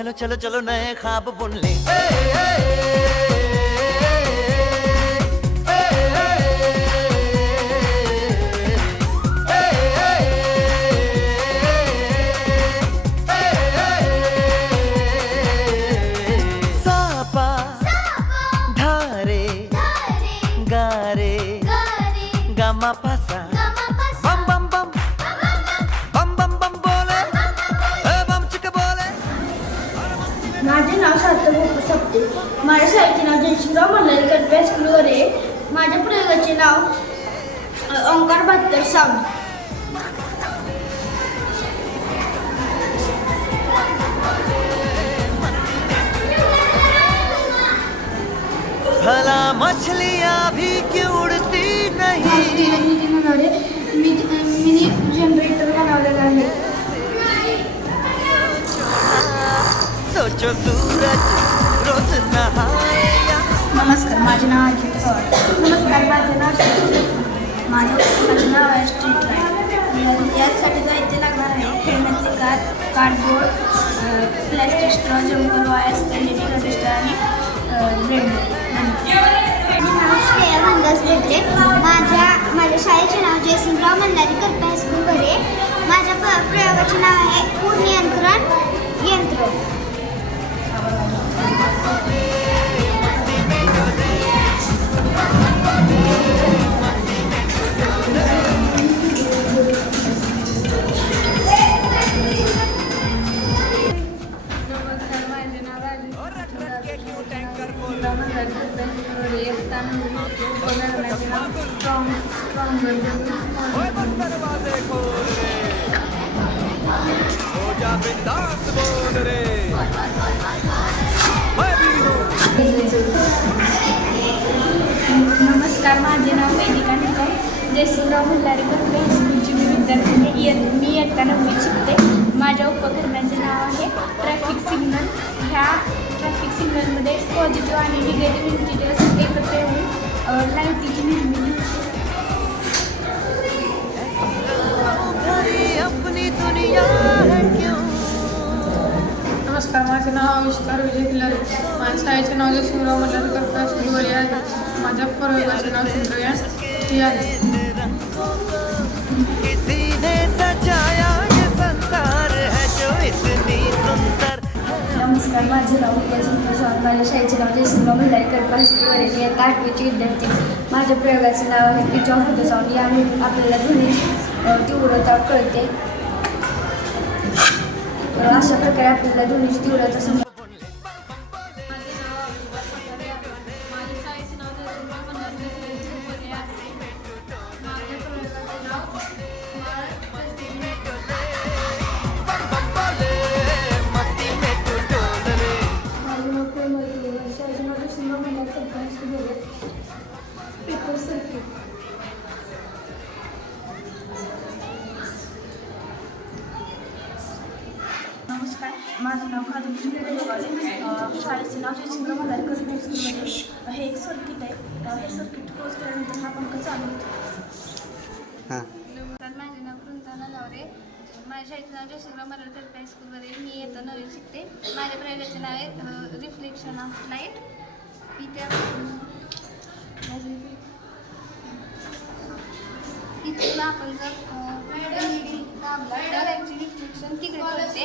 चलो चलो चलो चलो नए ख्वाब बुन ले ए, ए, सापा सप्ते माझ्या शाळेचे नाव जयशिंगराव मल्हारी कल्पे स्कूलवर आहे माझ्या प्रयोगाचे नाव ओंकार बहात्तर सावंत भला मछलियां भी क्यों उड़ती नहीं मिनी जनरेटर बनवलेला आहे सोचो सूरज नमस्कार माझे नाव अजित पवार. नमस्कार माझे नाव माझं माझे नाव आहे स्ट्रीट लाइट यासाठी साहित्य लागणार आहे. खेळण्यातले car cardboard plastic straw jumper wire L E D register आणि ब्रेड माझे नाव श्रेया भानदास बेद्रे माझ्या माझ्या शाळेचे नाव जयसिंगराव मल्हारी कल्पे हायस्कूल घरे माझ्या प- प्रयोगाचे नाव आहे पूर नियंत्रण यंत्र. बिंदास बोल रे। मैं भी हूँ नमस्कार माझे नाव वेदिका निकम जयसिंगराव भल्लारेकर कर्वे हायस्कूलची मी विद्यार्थी आहे. मी इयत्ता नववीत शिकते. माझ्या उपकरणाचे नाव आहे ट्रॅफिक सिग्नल ह्या ट्रॅफिक सिग्नलमध्ये पॉझिटिव्ह आणि निगेटिव्ह इंटिरियर्स एकत्र येऊन लाईटीची निर्मिती नमस्कार माझे नाव आविष्कार विजय किल्लारे. माझ्या शाळेचे नाव जयसिंगराव मल्हार कल्पना स्कूलवर आहे. माझ्या प्रयोगाचे नाव टी आहे. है जो नमस्कार माझे नाव माझ्या शाळेचे नाव जयसिंगराव मल्हारी कल्पे हायस्कूलवर आहे मी आता आठवीची विद्यार्थी. माझ्या प्रयोगाचे नाव आहे पिच ऑफ होतं साऊंड यामुळे आपल्याला ध्वनीची अ, तीव्रता कळते. अशा प्रकारे आपल्याला ध्वनीची तीव्रता समजते. आहे शाळेचे नाव जयसिंगराव मल्हारी कल्पे हायस्कूलमध्ये हे एक सर्किट आहे. हे सर्किट क्लोज केल्यानंतर हा पंखा चालू होतो माझे नाव वृंदाना लावरे. माझ्या शाळेचं नाव मराठी कल्पे हायस्कूलमध्ये मी येतं नवी शिकते. माझ्या प्रयोगाचे नाव आहे रिफ्लेक्शन ऑफ लाइट इथे इथून आपण जर दाबला रिफ्लेक्शन तिकडे पडते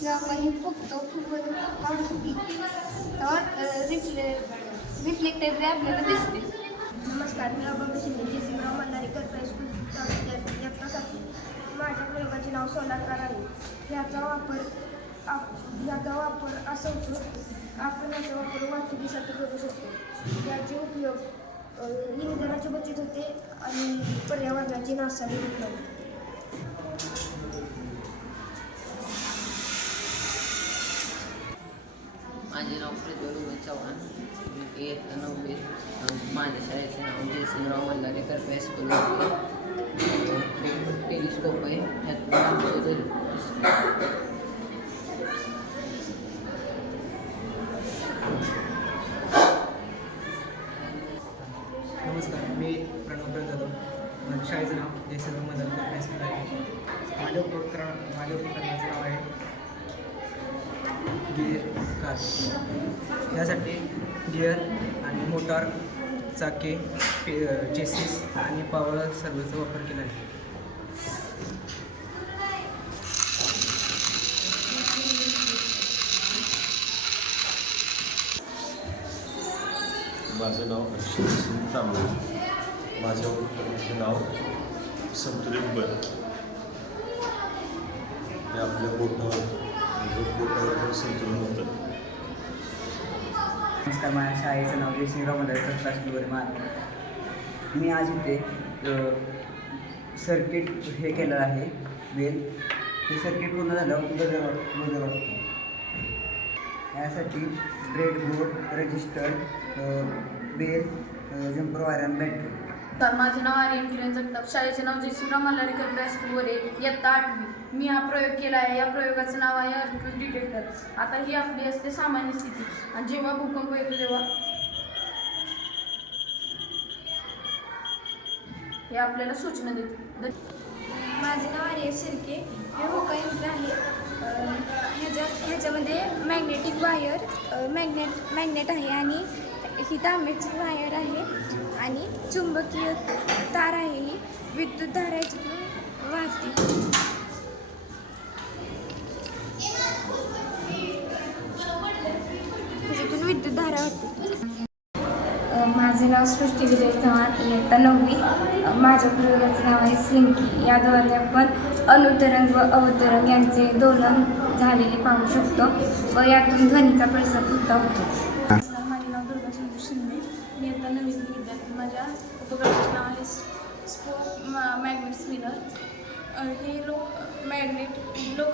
जेव्हा आपण फुगतो फुगून काढतो की रिफ्ले रिफ्लेक्टेड वे दिसते. नमस्कार मी बाबा शिंदे जी सिंग मंदारीकर प्राईस्कूल विद्यार्थ्यासाठी माझ्या प्रयोगाचे नाव सोलाकार आहे. याचा वापर आप ह्याचा वापर असा होतो आपण याचा वापर वाहतुकीसाठी करू शकतो. याचे उपयोग इंधनाची बचत होते आणि पर्यावरणाची नासाडी होत माझे नाव प्रज्वल चव्हाण. मी इयत्ता नववी माझ्या शाळेचे नाव Jaysingrao Malharekar high school telescope आहे. ह्यात आमचं नमस्कार मी प्रणव जाधव माझ्या शाळेचं नाव जयसिंग मदन हायस्कूल आहे. माझ्या उपकरण माझ्या उपकरणाचं नाव आहे गिअर कार. ह्यासाठी गिअर आणि मोटार चाके पे चेसिस आणि पॉवर सर्वचा वापर केला आहे. माझं नाव हर्षद सिंग तांबळे. माझ्या उपकरणाचे नाव संतुलित बल हे आपल्या बोटावर म्हणजे संतुलन होतं नमस्कार माझ्या शाळेचं नाव जयसिंगराव मदरकर क्लास मार मी आज इथे सर्किट हे केलं आहे बेल ते सर्किट पूर्ण झालं बदल बदल यासाठी breadboard register bell jumper wire आणि बॅटरी तर माझे नाव आर्यन किरण जगताप शाळेचे नाव जयसिंगराव मल्हारीकर हायस्कूल आहे इयत्ता आठवी. मी हा प्रयोग केला आहे या प्रयोगाचं नाव आहे अर्थक्वेक डिटेक्टर. आता ही आपली असते सामान्य स्थिती. आणि जेव्हा भूकंप येतो तेव्हा हे आपल्याला सूचना देते. माझे नाव आर्य शिर्के. हे होका यंत्र आहे. ह्याच्या ह्याच्यात ह्याच्यामध्ये मॅग्नेटिक वायर मॅग्नेट मॅग्नेट आहे आणि ही तांब्याची वायर आहे आणि चुंबकीय तार आहे ही. विद्युत धाराची वाहते ह्याच्यातून विद्युत धारा वाहते माझे नाव सृष्टी विजय चव्हाण इयत्ता नववी माझ्या प्रयोगाचं नाव आहे स्लिंकी याद्वारे आपण अनुतरंग व अवतरंग यांचे दोलन झालेले पाहू शकतो व यातून ध्वनीचा प्रसार सुद्धा होतो. माझे नाव दुर्गा शिंदे. मी आता नवीन विद्यार्थी माझ्या उपकरणाचे नाव आहे स्पो मॅग्नेट स्पिनर हे लोक मॅग्नेट लोक